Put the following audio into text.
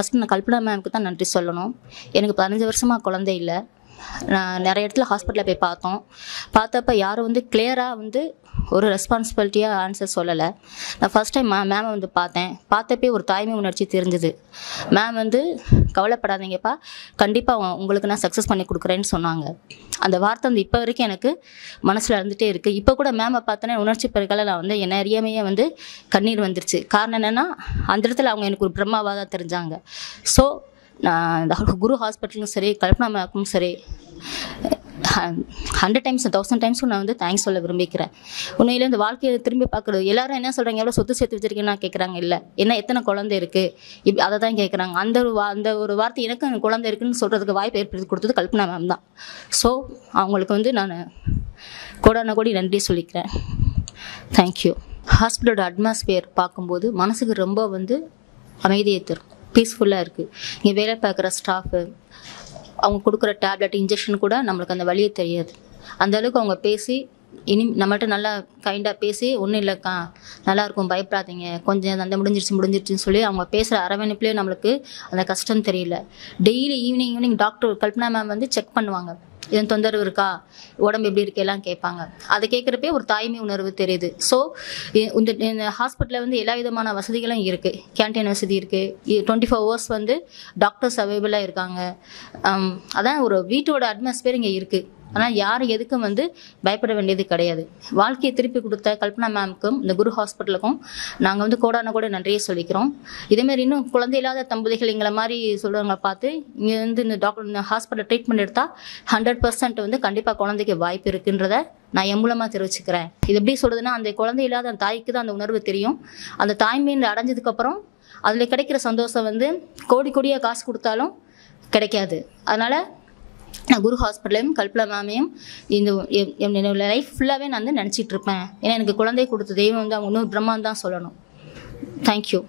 First நான் கல்பனா மேம்க்கு தான் நன்றி சொல்லணும். எனக்கு 15 வருஷமாக குழந்தை இல்லை. நான் நிறைய இடத்துல ஹாஸ்பிட்டலில் போய் பார்த்தப்ப யாரும் கிளியராக ஒரு ரெஸ்பான்சிபிலிட்டியாக ஆன்சர் சொல்லலை. நான் ஃபஸ்ட் டைம் மேமை பார்த்தப்பே ஒரு தாய்மை உணர்ச்சி தெரிஞ்சுது. மேம் கவலைப்படாதீங்கப்பா, கண்டிப்பாக உங்களுக்கு நான் சக்ஸஸ் பண்ணி கொடுக்குறேன்னு சொன்னாங்க. அந்த வார்த்தை இப்போ வரைக்கும் எனக்கு மனசில் இருந்துகிட்டே இருக்குது. இப்போ கூட மேமை பார்த்தோன்னே உணர்ச்சி பெருக்கால நான் என்ன அறியாமையே கண்ணீர் வந்துருச்சு. காரணம் என்னென்னா, அந்த இடத்துல அவங்க எனக்கு ஒரு பிரம்மாவாக தான் தெரிஞ்சாங்க. ஸோ நான் இந்த குரு ஹாஸ்பிட்டலும் சரி, கல்பனா மேம்க்கும் சரி 100 times 1000 times நான் தேங்க்ஸ் சொல்ல விரும்பிக்கிறேன். உண்மையிலே இந்த வாழ்க்கையை திரும்பி பார்க்குறது, எல்லாரும் என்ன சொல்கிறாங்க, எவ்வளோ சொத்து சேர்த்து வச்சிருக்கேன்னா கேட்குறாங்க. இல்லை, என்ன எத்தனை குழந்தை இருக்குது அதை தான் கேட்குறாங்க. அந்த ஒரு வார்த்தை எனக்கு குழந்தை இருக்குதுன்னு சொல்கிறதுக்கு வாய்ப்பு ஏற்படுத்தி கொடுத்தது கல்பனா மேம் தான். ஸோ அவங்களுக்கு நான் கோடான கோடி நன்றி சொல்லிக்கிறேன். தேங்க்யூ. ஹாஸ்பிட்டலோட அட்மாஸ்பியர் பார்க்கும்போது மனசுக்கு ரொம்ப அமைதியை தரும், பீஸ்ஃபுல்லாக இருக்குது. இங்கே வேலை பார்க்குற ஸ்டாஃபு, அவங்க கொடுக்குற டேப்லெட் இன்ஜெக்ஷன் கூட நம்மளுக்கு அந்த வழியே தெரியாது. அந்தளவுக்கு அவங்க பேசி நம்மகிட்ட நல்லா கைண்டாக பேசி, ஒன்றும் இல்லைக்கா நல்லாயிருக்கும், பயப்படாதீங்க, கொஞ்சம் அந்த முடிஞ்சிருச்சுன்னு சொல்லி அவங்க பேசுகிற அரவணைப்புலேயே நம்மளுக்கு அந்த கஷ்டம் தெரியல. Daily evening doctor Kalpana ma'am check பண்ணுவாங்க, இதன் தொந்தரவு இருக்கா, உடம்பு எப்படி இருக்கெல்லாம் கேட்பாங்க. அதை கேட்குறப்பே ஒரு தாய்மை உணர்வு தெரியுது. ஸோ இந்த ஹாஸ்பிட்டலில் எல்லா விதமான வசதிகளும் இருக்குது. கேன்டீன் வசதி இருக்குது, 24 hours டாக்டர்ஸ் அவைலபிளாக இருக்காங்க. அதான் ஒரு வீட்டோட அட்மாஸ்பியர் இங்கே இருக்குது. ஆனால் யாரும் எதுக்கும் பயப்பட வேண்டியது கிடையாது. வாழ்க்கையை திருப்பி கொடுத்த கல்பனா மேம்க்கும் இந்த குரு ஹாஸ்பிட்டலுக்கும் நாங்கள் கோடான கூட நன்றியை சொல்லிக்கிறோம். இதேமாரி இன்னும் குழந்தை இல்லாத தம்பதிகள் எங்களை மாதிரி சொல்கிறவங்களை பார்த்து இங்கே இந்த டாக்டர் இந்த ஹாஸ்பிட்டல் ட்ரீட்மெண்ட் எடுத்தால் 100% கண்டிப்பாக குழந்தைக்கு வாய்ப்பு இருக்குன்றத நான் என் மூலமாக தெரிவிச்சுக்கிறேன். இது எப்படி சொல்கிறதுனா, அந்த குழந்தை இல்லாத அந்த தாய்க்கு தான் அந்த உணர்வு தெரியும். அந்த தாய்மையில் அடைஞ்சதுக்கப்புறம் அதில் கிடைக்கிற சந்தோஷம் கோடி கோடியாக காசு கொடுத்தாலும் கிடைக்காது. அதனால் நான் குரு ஹாஸ்பிட்டலையும் கல்பனா மேமையும் என்னோட லைஃப் ஃபுல்லாகவே நான் நினச்சிட்டு இருப்பேன். ஏன்னா எனக்கு குழந்தை கொடுத்த தெய்வம் அவங்க இன்னும் பிரம்மான்னு தான் சொல்லணும். தேங்க்யூ.